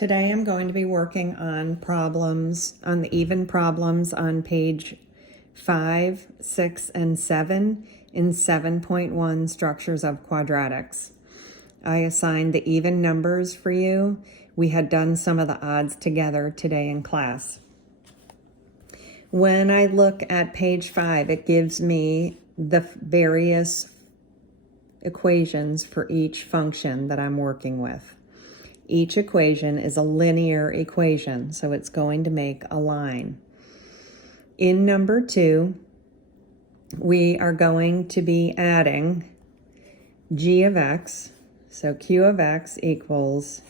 Today I'm going to be working on problems, on the even problems on page 5, 6, and 7 in 7.1 structures of quadratics. I assigned the even numbers for you. We had done some of the odds together today in class. When I look at page 5, it gives me the various equations for each function that I'm working with. Each equation is a linear equation, so it's going to make a line. In number 2, we are going to be adding g of x, so q of x equals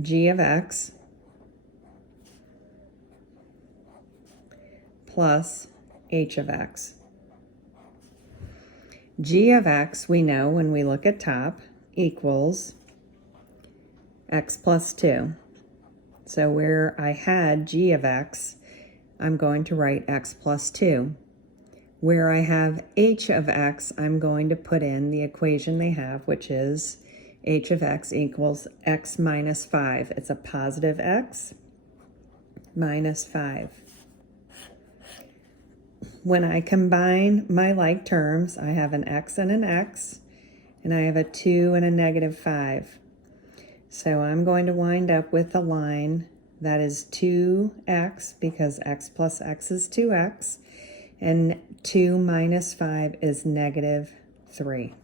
g of x plus h of x. G of x, we know when we look at top, equals x plus 2. So where I had g of x, I'm going to write x plus 2. Where I have h of x, I'm going to put in the equation they have, which is h of x equals x minus 5. It's a positive x minus 5. When I combine my like terms, I have an x, and I have a 2 and a negative 5. So I'm going to wind up with a line that is 2x, because x plus x is 2x, and 2 minus 5 is negative 3.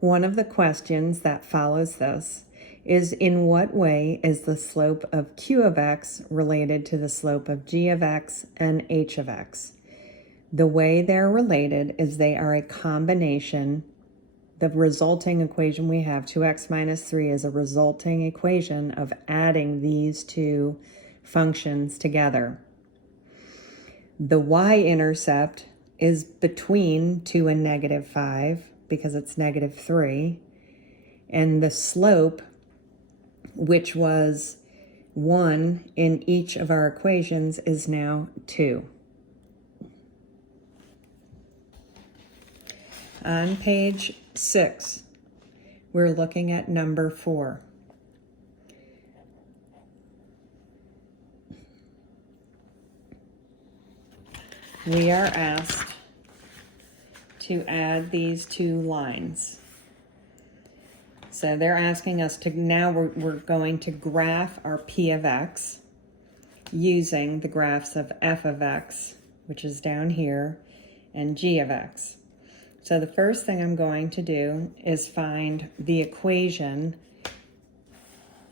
One of the questions that follows this is, in what way is the slope of q of x related to the slope of g of x and h of x? The way they're related is they are a combination. The resulting equation we have, 2x minus 3, is a resulting equation of adding these two functions together. The y-intercept is between 2 and negative 5 because it's negative 3. And the slope, which was 1 in each of our equations, is now 2. On page 6, we're looking at number 4. We are asked to add these two lines. So they're asking us to, now we're going to graph our p of x using the graphs of f of x, which is down here, and g of x. So the first thing I'm going to do is find the equation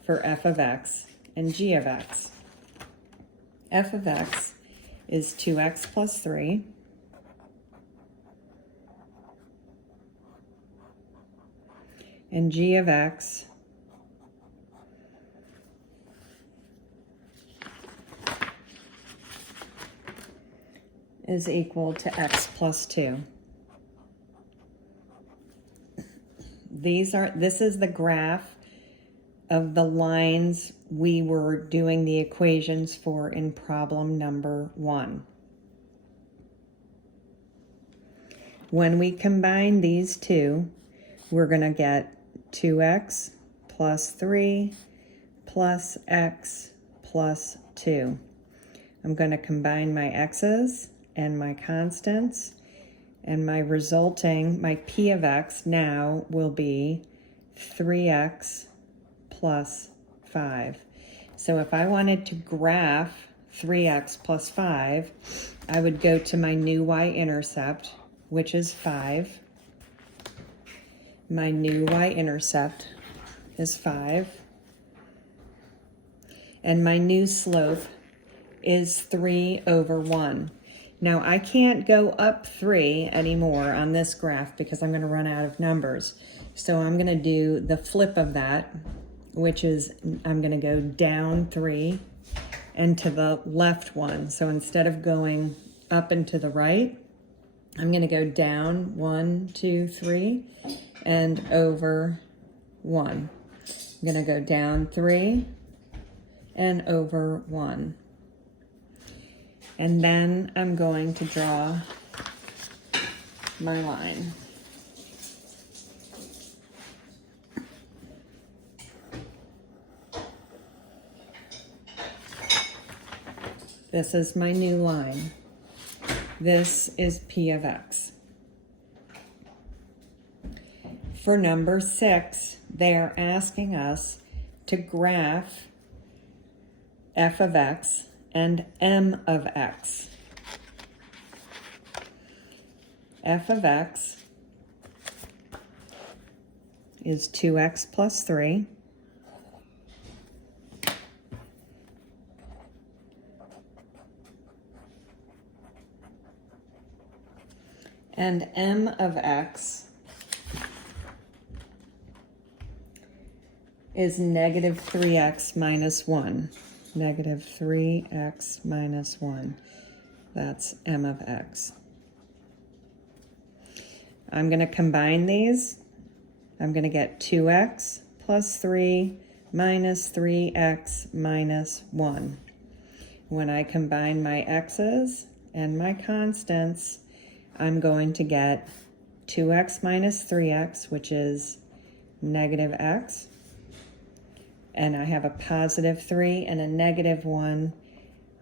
for f of x and g of x. F of x is 2x plus 3. And g of x is equal to x plus 2. This is the graph of the lines we were doing the equations for in problem number 1. When we combine these two, we're going to get 2x plus 3 plus x plus 2. I'm going to combine my x's and my constants, and my p of x now will be 3x plus 5. So if I wanted to graph 3x plus 5, I would go to my new y-intercept, which is 5. My new y-intercept is 5. And my new slope is 3 over 1. Now, I can't go up 3 anymore on this graph because I'm going to run out of numbers. So I'm going to do the flip of that, which is I'm going to go down 3 and to the left 1. So instead of going up and to the right, I'm going to go down 1, 2, 3 and over 1. I'm going to go down 3 and over 1. And then I'm going to draw my line. This is my new line. This is P of X. For number 6, they are asking us to graph f of x and m of x. F of x is 2x plus 3. And m of x is negative 3x minus 1. Negative 3x minus 1. That's m of x. I'm going to combine these. I'm going to get 2x plus 3 minus 3x minus 1. When I combine my x's and my constants, I'm going to get 2x minus 3x, which is negative x. And I have a positive 3 and a negative 1.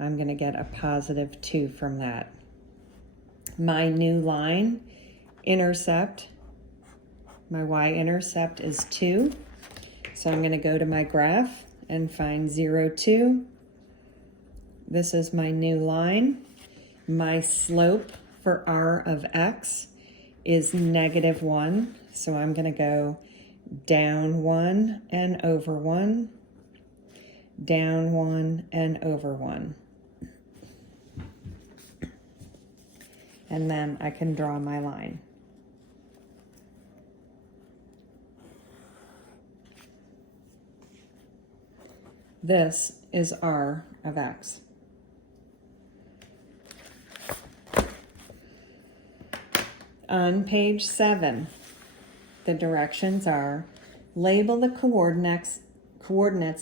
I'm going to get a positive 2 from that. My new line intercept, my y-intercept is 2. So I'm going to go to my graph and find 0, 2. This is my new line. My slope for r of x is negative 1. So I'm going to go down 1 and over 1, down 1 and over 1. And then I can draw my line. This is r of x. On page 7, the directions are: label the coordinates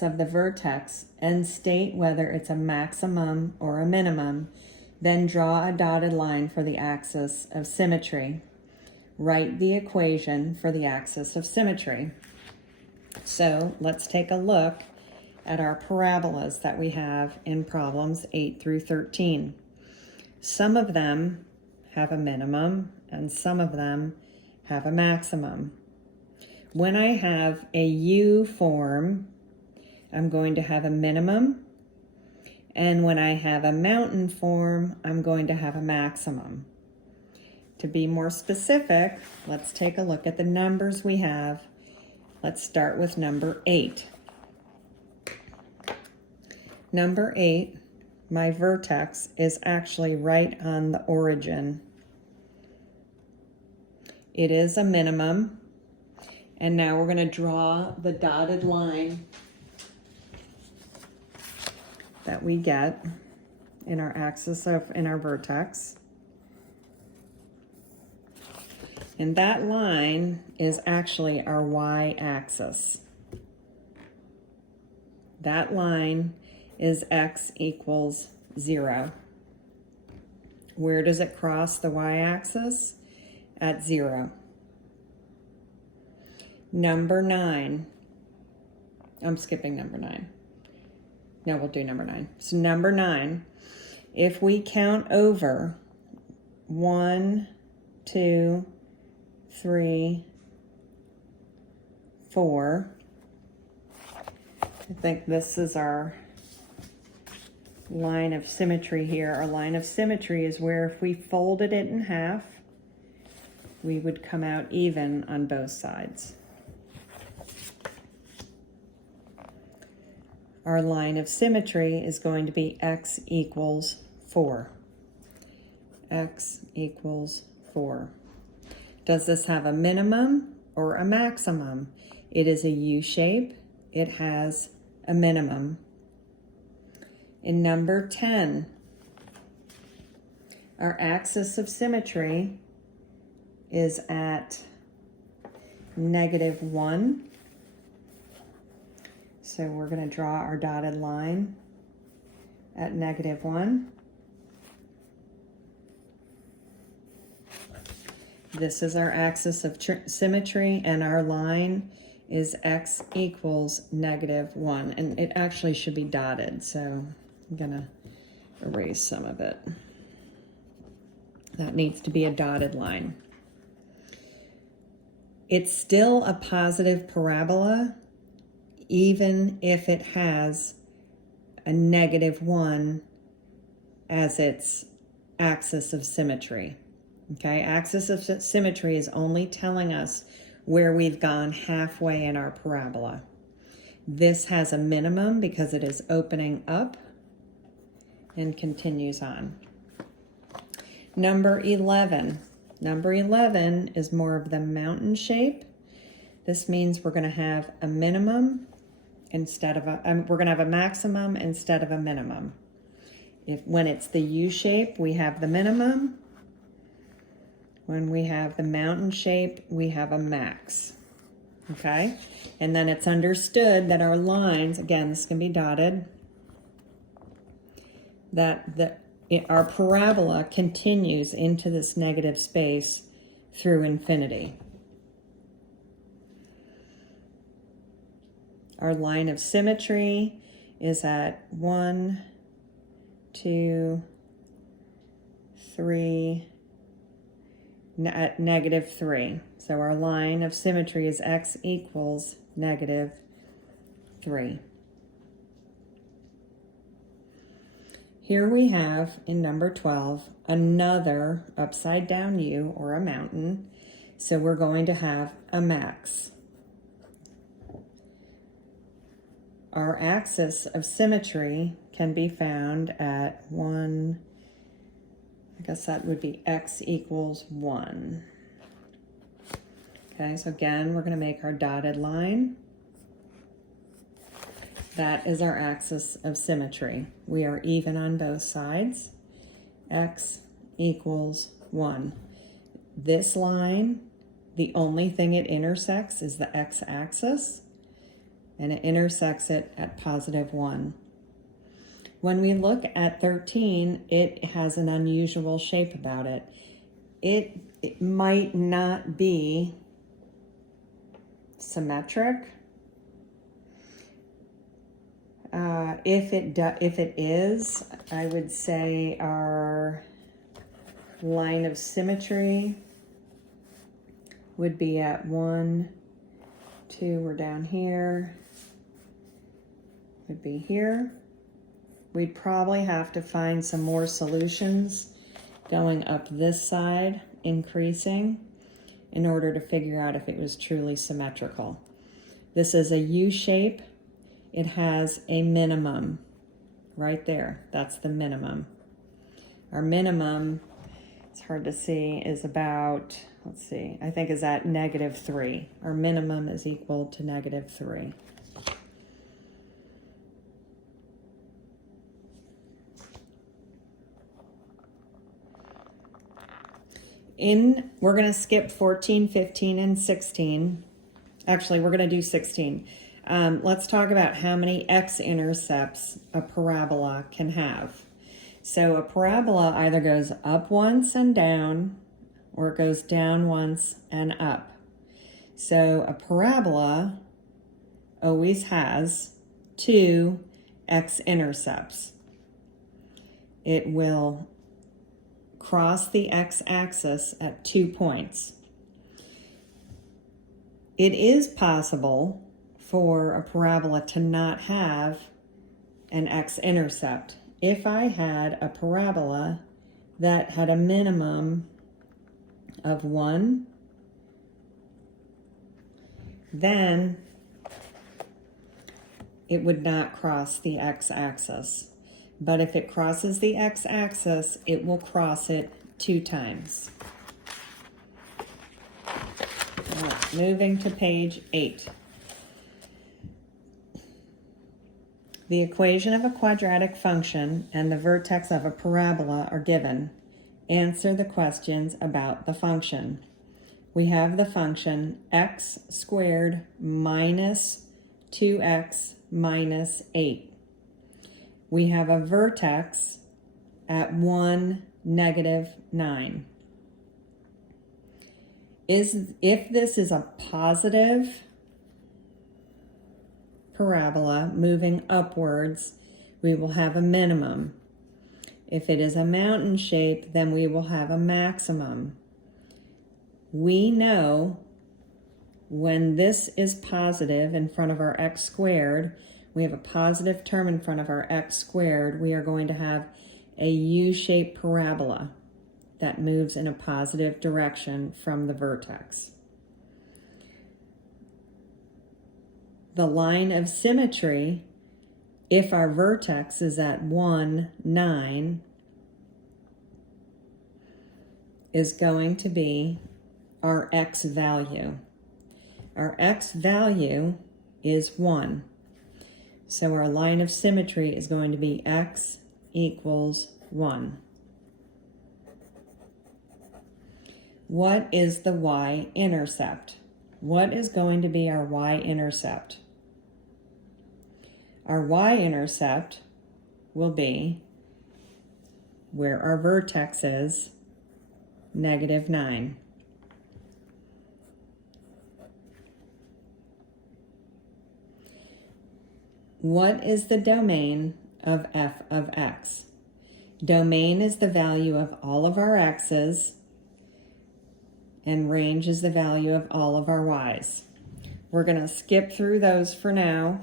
of the vertex and state whether it's a maximum or a minimum. Then draw a dotted line for the axis of symmetry. Write the equation for the axis of symmetry. So let's take a look at our parabolas that we have in problems 8 through 13. Some of them have a minimum and some of them have a maximum. When I have a U form, I'm going to have a minimum, and when I have a mountain form, I'm going to have a maximum. To be more specific, let's take a look at the numbers we have. Let's start with number 8. Number 8, my vertex is actually right on the origin. It is a minimum. And now we're going to draw the dotted line that we get in our axis in our vertex. And that line is actually our y-axis. That line is x equals 0. Where does it cross the y-axis? At 0. Number 9. I'm skipping number 9. No, we'll do number 9. So number 9, if we count over 1, 2, 3, 4, I think this is our line of symmetry here. Our line of symmetry is where if we folded it in half, we would come out even on both sides. Our line of symmetry is going to be x equals 4. X equals 4. Does this have a minimum or a maximum? It is a U shape. It has a minimum. In number 10, our axis of symmetry is at -1. So we're going to draw our dotted line at -1. This is our axis of symmetry, and our line is x equals -1. And it actually should be dotted, so I'm going to erase some of it. That needs to be a dotted line. It's still a positive parabola, even if it has a -1 as its axis of symmetry. Okay, axis of symmetry is only telling us where we've gone halfway in our parabola. This has a minimum because it is opening up and continues on. Number 11. Number 11 is more of the mountain shape. This means we're going to have a minimum instead of we're going to have a maximum instead of a minimum. When it's the U shape, we have the minimum. When we have the mountain shape, we have a max. Okay? And then it's understood that our lines, again, this can be dotted, that our parabola continues into this negative space through infinity. Our line of symmetry is at 1, 2, 3, at -3. So our line of symmetry is x equals -3. Here we have, in number 12, another upside down U, or a mountain. So we're going to have a max. Our axis of symmetry can be found at 1, I guess that would be x equals 1. Okay, so again, we're going to make our dotted line. That is our axis of symmetry. We are even on both sides. X equals 1. This line, the only thing it intersects is the x-axis, and it intersects it at +1. When we look at 13, it has an unusual shape about it. It might not be symmetric. If it is, I would say our line of symmetry would be at 1, 2, we're down here, would be here. We'd probably have to find some more solutions going up this side, increasing, in order to figure out if it was truly symmetrical. This is a U shape. It has a minimum right there. That's the minimum. Our minimum, it's hard to see, is about, let's see, I think is at -3. Our minimum is equal to -3. We're going to skip 14, 15, and 16. Actually, we're going to do 16. Let's talk about how many x-intercepts a parabola can have. So a parabola either goes up once and down, or it goes down once and up. So a parabola always has 2 x-intercepts. It will cross the x-axis at 2 points. It is possible for a parabola to not have an x-intercept. If I had a parabola that had a minimum of 1, then it would not cross the x-axis. But if it crosses the x-axis, it will cross it 2 times. Right, moving to page 8. The equation of a quadratic function and the vertex of a parabola are given. Answer the questions about the function. We have the function x squared minus 2x minus 8. We have a vertex at 1, -9. If this is a positive parabola moving upwards, we will have a minimum. If it is a mountain shape, then we will have a maximum. We know when this is positive in front of our x squared, we have a positive term in front of our x squared, we are going to have a U-shaped parabola that moves in a positive direction from the vertex. The line of symmetry, if our vertex is at 1, 9, is going to be our x value. Our x value is 1. So our line of symmetry is going to be x equals 1. What is the y-intercept? What is going to be our y-intercept? Our y-intercept will be where our vertex is, -9. What is the domain of f of x? Domain is the value of all of our x's, and range is the value of all of our y's. We're going to skip through those for now,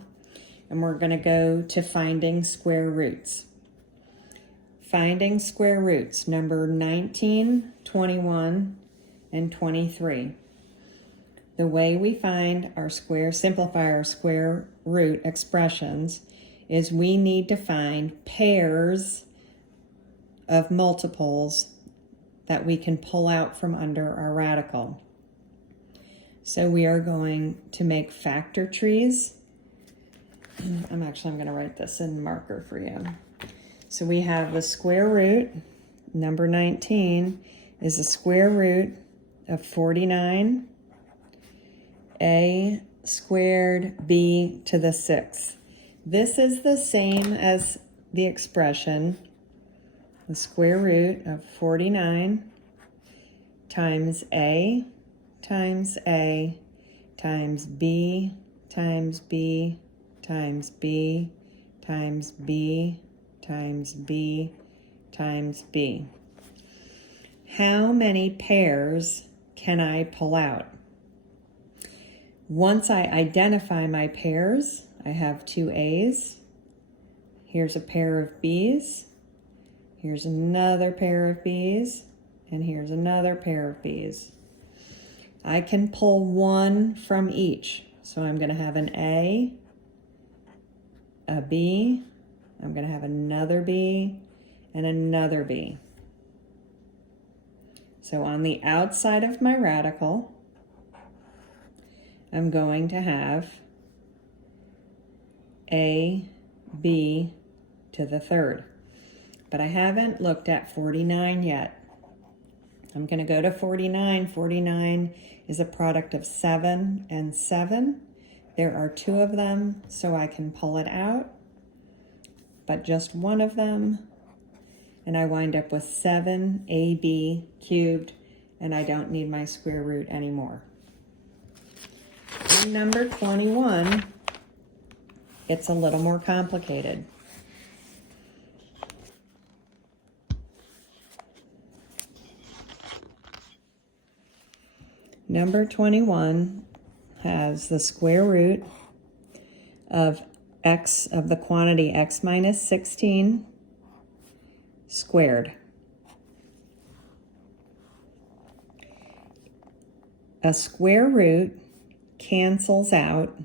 and we're going to go to finding square roots. Finding square roots, number 19, 21, and 23. The way we find our simplify our square root expressions is we need to find pairs of multiples that we can pull out from under our radical. So we are going to make factor trees. I'm going to write this in marker for you. So we have the square root, number 19, is the square root of 49, a squared b to the 6th. This is the same as the expression, the square root of 49 times a times a times b times b times b times b times b times b. How many pairs can I pull out? Once I identify my pairs, I have 2 A's. Here's a pair of B's. Here's another pair of B's. And here's another pair of B's. I can pull one from each. So I'm going to have an A, a B, I'm going to have another B, and another B. So on the outside of my radical, I'm going to have a b to the 3rd. But I haven't looked at 49 yet. I'm going to go to 49. 49 is a product of 7 and 7. There are 2 of them, so I can pull it out, but just one of them, and I wind up with 7ab cubed, and I don't need my square root anymore. And number 21, it's a little more complicated. Number 21 has the square root of x of the quantity x minus 16 squared. A square root cancels out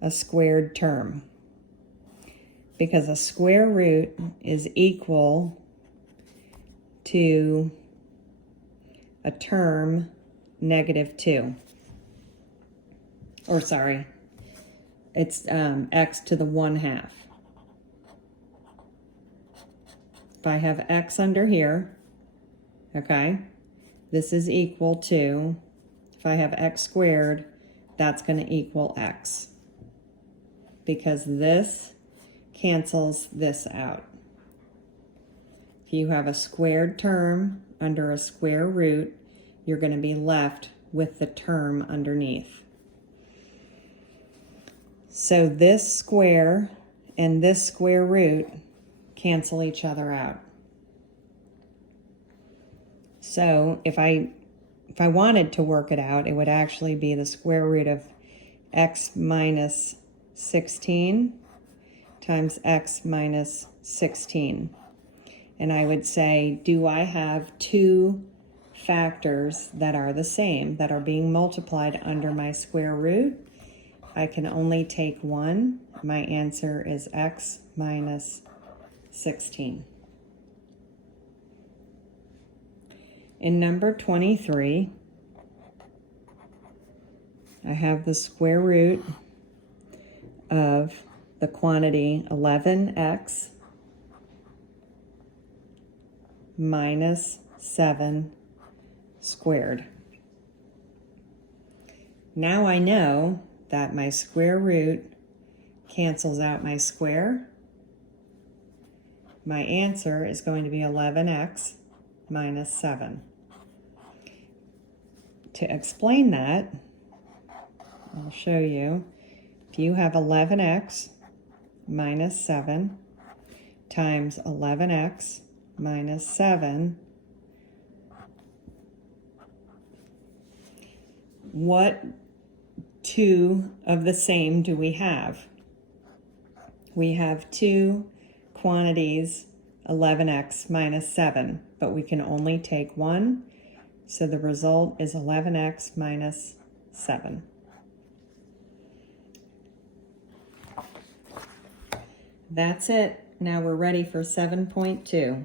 a squared term because a square root is equal to a term -2. Or sorry, it's x to the 1/2. If I have x under here, okay, this is equal to, if I have x squared, that's going to equal x, because this cancels this out. If you have a squared term under a square root, you're going to be left with the term underneath. So this square and this square root cancel each other out. So if I wanted to work it out, it would actually be the square root of x minus 16 times x minus 16. And I would say, do I have two factors that are the same, that are being multiplied under my square root? I can only take one. My answer is x minus 16. In number 23, I have the square root of the quantity 11x minus 7 squared. Now I know that my square root cancels out my square. My answer is going to be 11x minus 7. To explain that, I'll show you. If you have 11x minus 7 times 11x minus 7, what two of the same do we have? We have two quantities, 11x minus 7, but we can only take one, so the result is 11x minus 7. That's it. Now we're ready for 7.2.